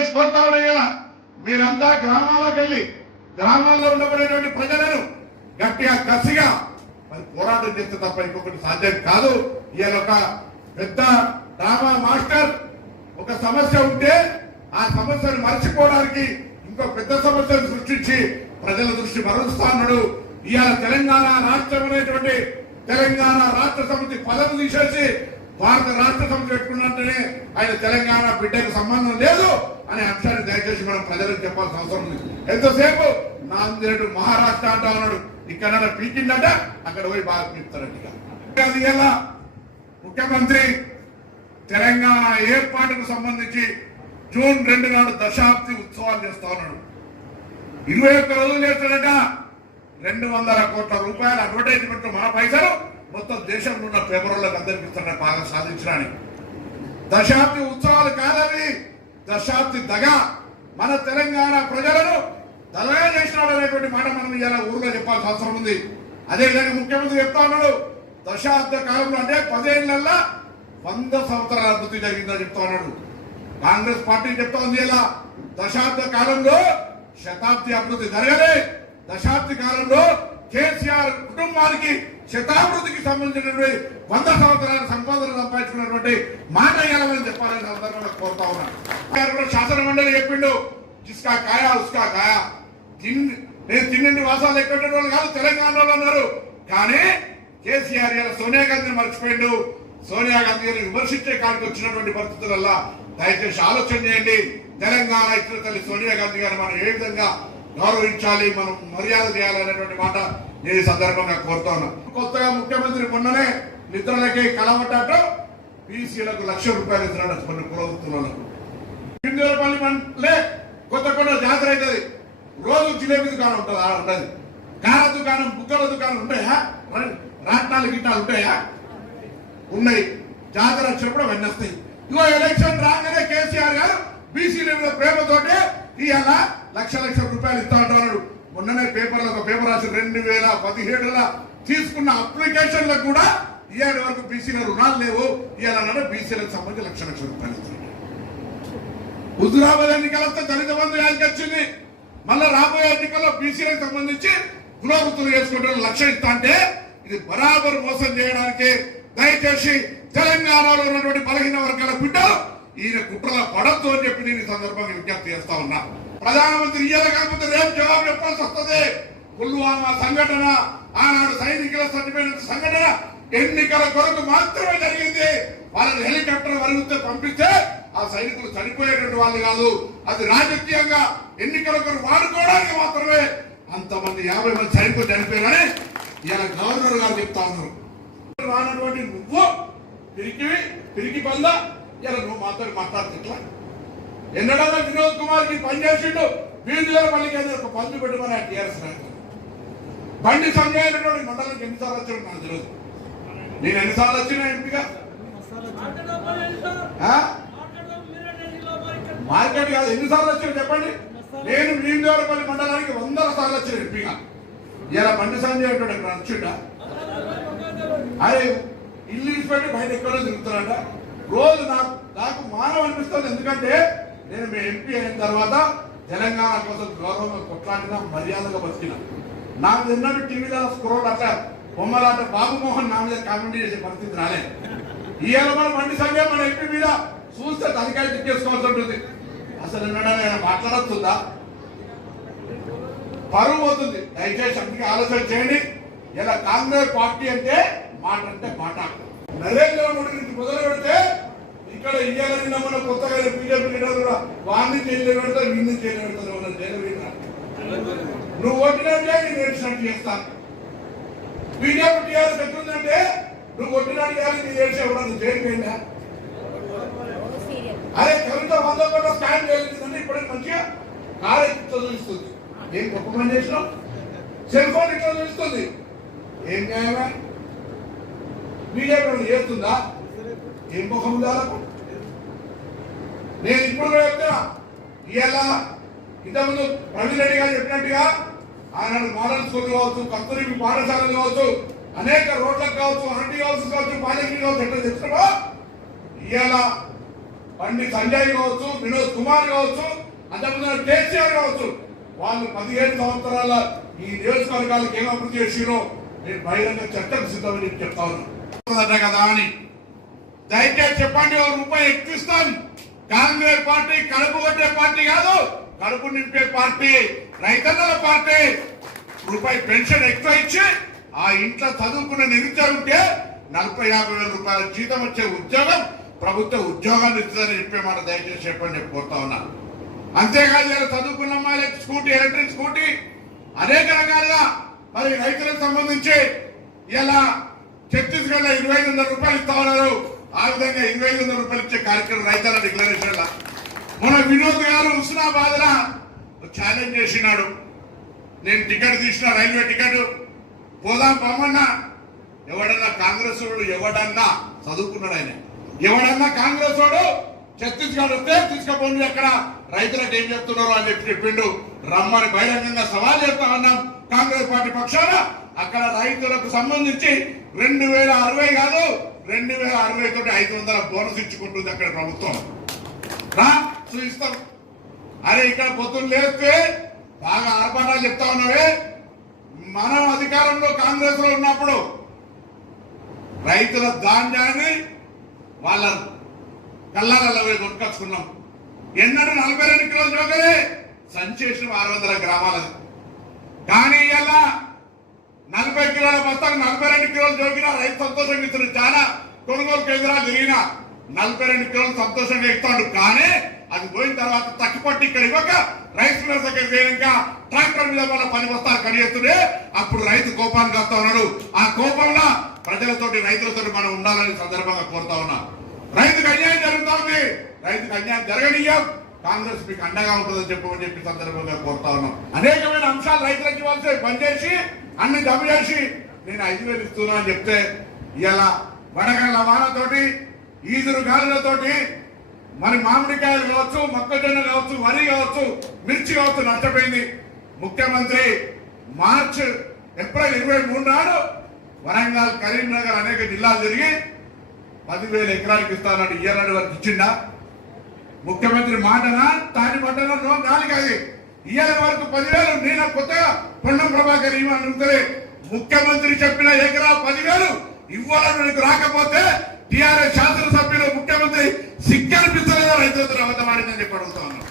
చేసి కోరుతా ఉన్నా. మీరంతా గ్రామాలకు వెళ్ళి గ్రామాల్లో ఉండబడేటువంటి ప్రజలను గట్టిగా కసిగా మరి పోరాటం చేస్తే తప్ప ఇంకొకటి సాధ్యం కాదు. ఇవాళ ఒక పెద్ద డ్రామా మాస్టర్ ఒక సమస్య ఉంటే ఆ సమస్యను మర్చిపోవడానికి ఇంకో పెద్ద సమస్యను సృష్టించి ప్రజల దృష్టి మరలుస్తా ఉన్నాడు. ఇవాళ తెలంగాణ రాష్ట్రం అనేటువంటి తెలంగాణ రాష్ట్ర సమితి పదవి తీసేసి భారత రాష్ట్ర సమితి పెట్టుకున్నట్టునే ఆయన తెలంగాణ బిడ్డకు సంబంధం లేదు అనే అంశాన్ని దయచేసి మనం ప్రజలకు చెప్పాల్సిన అవసరం ఉంది. ఎంతసేపు నాందేడు మహారాష్ట్ర అంటా ఉన్నాడు, ఇక్కడ పీకిందట అక్కడ పోయి బాగా పీకుతారట. ఇలా ముఖ్యమంత్రి తెలంగాణ ఏర్పాటుకు సంబంధించి జూన్ 2 నాడు దశాబ్ది ఉత్సవాలు చేస్తా ఉన్నాడు. 21 రోజులు చేస్తాడట. 200 కోట్ల రూపాయల అడ్వర్టైజ్మెంట్ మన పైసలు మొత్తం దేశంలో ఉన్న పేపర్లకు అందరికి ఇస్తున్న బాగా సాధించడానికి. దశాబ్ది ఉత్సవాలు కాదని దశాబ్ది దగా మన తెలంగాణ ప్రజలను దగా చేసినాడు అనేటువంటి మాట మనం ఇలా ఊర్లో చెప్పాల్సిన అవసరం ఉంది. అదేవిధంగా ముఖ్యమంత్రి చెప్తా ఉన్నాడు, దశాబ్ద కాలంలో అంటే 10 ఏళ్లలో 100 సంవత్సరాల అభివృద్ధి జరిగిందని చెప్తా ఉన్నాడు. కాంగ్రెస్ పార్టీ చెప్తా ఉంది, ఇలా దశాబ్ద కాలంలో శతాబ్ది అభివృద్ధి జరగలే. దశాబ్ది కాలంలో కేసీఆర్ కుటుంబానికి శతాభివృద్ధికి సంబంధించినటువంటి 100 సంవత్సరాల సంపాదన సంపాదించుకున్నటువంటి మాట ఇవ్వాలని చెప్పాలని సందర్భంగా కోరుతా ఉన్నాను. శాసన మండలి చెప్పిండు, జిస్కా కాయా ఉస్కా కాయా. నేను తిన్నింటి వాసాలు ఎక్కడ వాళ్ళు కాదు తెలంగాణలో ఉన్నారు. కానీ కేసీఆర్ ఇలా సోనియా గాంధీని మర్చిపోయిండు. సోనియా గాంధీ గారిని విమర్శించే కాడికి వచ్చినటువంటి పరిస్థితులలో దయచేసి ఆలోచన చేయండి. తెలంగాణ ఇచ్చిన తల్లి సోనియా గాంధీ గారిని మనం ఏ విధంగా గౌరవించాలి, మనం మర్యాద చేయాలనేటువంటి మాట నేను ఈ సందర్భంగా కోరుతా ఉన్నా. కొత్తగా ముఖ్యమంత్రి మొన్ననే నిద్రలకి కలవట్టు బీసీలకు ₹1,00,000 ఇస్తున్నాడు కొన్ని కులవృత్తులకు. హిందూపల్లి కొత్తకొండ జాతర అవుతుంది, రోజు జిలేబీ దుకాణం ఉంటుంది, ఉండదు. కార దుకాణం, బుక్కల దుకాణం ఉంటాయా? రాట్నాలు గిట్టాలు ఉంటాయా? ఉన్నాయి. జాతర వచ్చినప్పుడు అవన్నీ వస్తాయి. ఇగో ఎలక్షన్ రాగానే కేసీఆర్ గారు బీసీల ప్రేమతోటే ఇవాళ ₹1,00,000 ఇస్తా ఉంటాడు. మొన్ననే పేపర్లో ఒక పేపర్ రాసి 2017లో తీసుకున్న అప్లికేషన్లకు కూడా ఇవాళ వరకు బీసీల రుణాలు లేవు. ఇవాళ బీసీలకు సంబంధించి ₹1,00,000 ఇస్తున్నాడు. హుజురాబాద్ ఎన్నికలు వస్తే దళిత బంధు యాదికి వచ్చింది. మళ్ళీ రాబోయే ఎన్నికల్లో బీసీలకు సంబంధించి కులవృత్తులు చేసుకుంటే 1,00,000 ఇస్తా అంటే ఇది బరాబరు మోసం చేయడానికి దయచేసి తెలంగాణలో ఉన్నటువంటి బలహీన వర్గాల బిడ్డలు ఈయన కుట్రల పడద్దు అని చెప్పి నేను ఈ సందర్భంగా విజ్ఞప్తి చేస్తా ఉన్నా. ప్రధానమంత్రి ఇయ్యాల కాకపోతే రేపు జవాబు చెప్పాల్సి వస్తుంది. పుల్వామా సంఘటన, ఆనాడు సైనికుల చనిపోయిన సంఘటన ఎన్నికల కొరకు మాత్రమే జరిగింది. వాళ్ళని హెలికాప్టర్ వరిగితే పంపిస్తే ఆ సైనికులు చనిపోయేటువంటి వాళ్ళు కాదు. అది రాజకీయంగా ఎన్నికల కొరకు వాడుకోవడానికి మాత్రమే అంతమంది 50 మంది సైనికులు చనిపోయారని ఇలా గవర్నర్ గారు చెప్తా ఉన్నారు. రానటువంటి నువ్వు పిరికి బంద ఇలా నువ్వు మాత్రం మాట్లాడుతుట్లా. ఎన్నడో వినోద్ కుమార్ కి పనిచేసిండు. వీధులపల్లికి ఒక పందు పెట్టుకుని టీఆర్ఎస్ నాయకులు. బండి సంజయ్ అనేటువంటి మండలానికి ఎన్నిసార్లు వచ్చాడు నాకు తెలియదు. నేను ఎన్నిసార్లు వచ్చినా ఎంపీగా మార్కెట్ కాదు, ఎన్నిసార్లు వచ్చాడు చెప్పండి. నేను వీధులపల్లి మండలానికి 100 సార్లు వచ్చాను ఎంపీగా. ఇలా బండి సంజయ్ అంటాడు ఇక్కడ వచ్చిండా? అరే ఇల్లు ఇచ్చిపెట్టి బయట ఎక్కడో తిరుగుతారంట. రోజు నాకు మానవ అనిపిస్తుంది. ఎందుకంటే నేను మీ ఎంపీ అయిన తర్వాత తెలంగాణ కోసం గౌరవంగా కొట్లాడినా, మర్యాదగా బతికినా. నాకు ఎన్నడూ టీవీలో స్క్రోల్ అట్లా బొమ్మలాట బాబుమోహన్ నా మీద కామెంట్ చేసే పరిస్థితి రాలేదు. ఇవాళ మన బండి సంజయ్ మన ఎంపీ మీద చూస్తే తలకాయ తిక్కేసుకోవాల్సి ఉంటుంది. అసలు ఎన్నడైనా మాట్లాడుతుందా? పరువు పోతుంది. దయచేసి అందుకే ఆలోచన చేయండి. ఇలా కాంగ్రెస్ పార్టీ అంటే మాట అంటే మాట. నరేంద్ర మోడీ నుంచి మొదలు పెడితే ఇక్కడ ఇయ్యాలని మన కొత్తగా బీజేపీ లీడర్ కూడా వారిని జైలు పెడతారు, వీరిని జైలు పెడతారు. జైలు పెట్టా నువ్వు కొట్టినట్టే నేను ఏడ్చినట్టు చేస్తాను. బీజేపీ టీఆర్ఎస్ ఎట్లుందంటే నువ్వు కొట్టినట్టు చేయాలి, నీ ఏడ్చి ఎవరన్నా జైలు పోయిందా? అరే కవిత 100 కోట్ల స్కామ్ జరిగిందంటే ఇప్పటికి మంచిగా కారు ఇట్లా చూపిస్తుంది. ఏం గొప్ప పని చేసినావు? సెల్ ఫోన్ ఇట్లా చూపిస్తుంది. ఏం న్యాయమా? బీజేపీ చేస్తుందా? ఏం ముఖం ఉండాలకు? నేను ఇప్పుడు కూడా చెప్తున్నా, ఇవాళ ఇంతకుముందు ప్రవీణ్ రెడ్డి గారు చెప్పినట్టుగా ఆనాడు మోడల్ స్కూల్ కావచ్చు, కస్తూరి పాఠశాలలు కావచ్చు, అనేక రోడ్లకు కావచ్చు, ఆర్టీ హౌస్ కావచ్చు, పాలిటీ కావచ్చు, ఎట్లా చెప్తున్నామో ఇవాళ బండి సంజయ్ కావచ్చు, వినోద్ కుమార్ కావచ్చు, అంతకుముందు కేసీఆర్ కావచ్చు, వాళ్ళు 17 సంవత్సరాల ఈ నియోజకవర్గాలకు ఏం అభివృద్ధి చేసిరో నేను బహిరంగ చట్టం సిద్ధమని చెప్తా ఉన్నాను కదా అని. దయచేసి చెప్పండి, ₹1 ఎక్కువ ఇస్తాను. కాంగ్రెస్ పార్టీ కడుపు కొట్టే పార్టీ కాదు, కడుపు నింపే పార్టీ, రైతన్నల పార్టీ. ₹1 పెన్షన్ ఎక్కువ ఇచ్చి ఆ ఇంట్లో చదువుకున్న నిరుద్యోగుంటే 40-50 వేల రూపాయల జీతం వచ్చే ఉద్యోగం ప్రభుత్వ ఉద్యోగాన్ని ఇస్తుందని చెప్పే మాట దయచేసి చెప్పండి కోరుతా ఉన్నాను. అంతేకాదు ఇలా చదువుకున్న అమ్మాయిలకు స్కూటీ, ఎలక్ట్రిక్ స్కూటీ అనేక రకాలుగా మరి రైతులకు సంబంధించి ఇలా ఛత్తీస్గఢ్ లో 2500 రూపాయలు ఇస్తా ఉన్నారు. ఆ విధంగా 2500 రూపాయలు ఇచ్చే కార్యక్రమం రైతుల డిక్లరేషన్. మన వినోద్ గారు హుస్నాబాద్ లా ఛాలెంజ్ చేసినాడు, నేను టికెట్ తీసిన రైల్వే టికెట్ పోదాం పొమ్మన్నా. ఎవడన్నా కాంగ్రెస్ వాడు ఎవడన్నా చదువుకున్నాడు, ఆయన ఎవడన్నా కాంగ్రెస్ వాడు ఛత్తీస్గఢ్ వస్తే తీసుకుపోండి, అక్కడ రైతులకు ఏం చెప్తున్నారో అని చెప్పిండు. రమ్మని బహిరంగంగా సవాల్ చేస్తా ఉన్నాం కాంగ్రెస్ పార్టీ పక్షాన. అక్కడ రైతులకు సంబంధించి 2060 కాదు 2060 తోటి 500 బోనస్ ఇచ్చుకుంటుంది అక్కడ ప్రభుత్వం. చూపిస్తాం. అరే ఇక్కడ పొద్దున్న లేస్తే బాగా ఆర్భాటాలు చెప్తా ఉన్నావే. మనం అధికారంలో కాంగ్రెస్ లో ఉన్నప్పుడు రైతుల ధాన్యాన్ని వాళ్ళ కళ్ళాలలో కొట్టుకొచ్చుకున్నాం. ఎన్నడూ 42 కిలోలు జోగలే సంచేసిన 600 గ్రామాలది. కానీ ఇలా 40 కిలోల బస్తాకు 42 కిలోలు జోగిన రైతు సంతోషంగా ఇస్తున్నాడు. చాలా కొనుగోలు కేంద్రాలు తిరిగిన 42 కిలోలు సంతోషంగా ఇస్తాడు. కానీ అది పోయిన తర్వాత తక్కుపట్టి ఇక్కడ ఇవ్వక రైస్ మిల్లర్ దగ్గర చేయక ట్రాక్టర్ మీద వల్ల 10 బస్తాలు కడిగేస్తుండే అప్పుడు రైతు కోపానికి వస్తా ఉన్నాడు. ఆ కోపంలో ప్రజలతోటి రైతులతోటి మనం ఉండాలని సందర్భంగా కోరుతా ఉన్నా. రైతుకు అన్యాయం జరుగుతోంది, రైతుకు అన్యాయం జరగనీయం, కాంగ్రెస్ మీకు అండగా ఉంటుందని చెప్పి సందర్భంగా కోరుతా ఉన్నాం. అనేకమైన అంశాలు రైతులకు ఇవ్వాల్సి పనిచేసి అన్ని జమ చేసి నేను 5000 ఇస్తున్నా అని చెప్తే ఇలా వడగళ్ల వానతోటి ఈదురు గాలులతోటి మరి మామిడికాయలు కావచ్చు, మొక్కజొన్న కావచ్చు, వరి కావచ్చు, మిర్చి కావచ్చు నష్టపోయింది. ముఖ్యమంత్రి ఏప్రిల్ 23 నాడు వరంగల్, కరీంనగర్ అనేక జిల్లాలు తిరిగి 10,000 ఎకరాలకు ఇస్తానని ఇయ్యాలని వరకు ఇచ్చిండా? ముఖ్యమంత్రి మాటనా తాని పట్టణ నాలుగు అది ఇయ్యాల వరకు 10,000 నేను కొత్తగా పొన్నం ప్రభాకర్ ఇవ్వనుంటే ముఖ్యమంత్రి చెప్పిన ఎకరా 10,000 ఇవ్వాలని రాకపోతే టీఆర్ఎస్ శాసనసభ్యులు ముఖ్యమంత్రి సిగ్గనిపిస్తలేదో రైతులతో అబద్ధమాడిందని చెప్పి అడుగుతా ఉన్నాం.